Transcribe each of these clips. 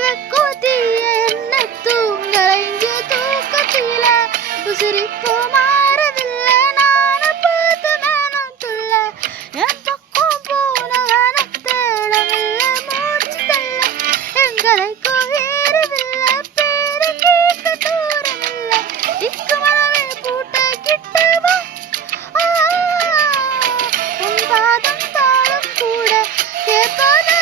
வெக்கோத்திய என்ன தூங்கலை இங்கே தூக்கத்தில உசிரிப்போ மாறவில்லை நான பார்த்து நானும் துள்ள என் பக்கம் போனவன தேடவில்லை மூச்சு தள்ள எங்களை கோயிரவில்லை பேரு கேட்க தூரமில்லை இக்கு மனமே பூட்டை கிட்டவா உன் பாதம் தாளம் கூட கேட்பதா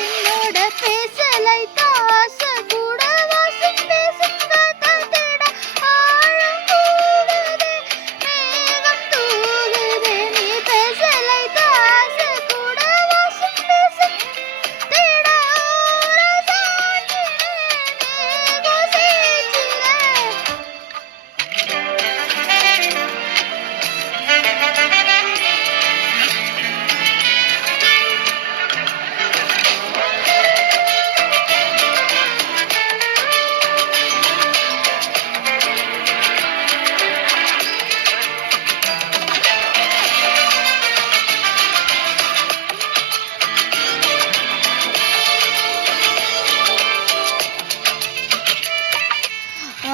என்னோட பேசலை தாச கூட வாசம் பேசும் காத்தால் தேட ஆழம் கூடுதே மேகம் தூகுதே நீ பேசலை தாச கூட வாசம் பேசும் தேட ஓர சாஞ்சினே நேகோ சேச்சிலே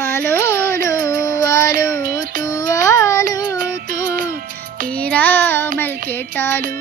ஆலோலோ ஆலோ தூ தீராமல் கேட்டாலு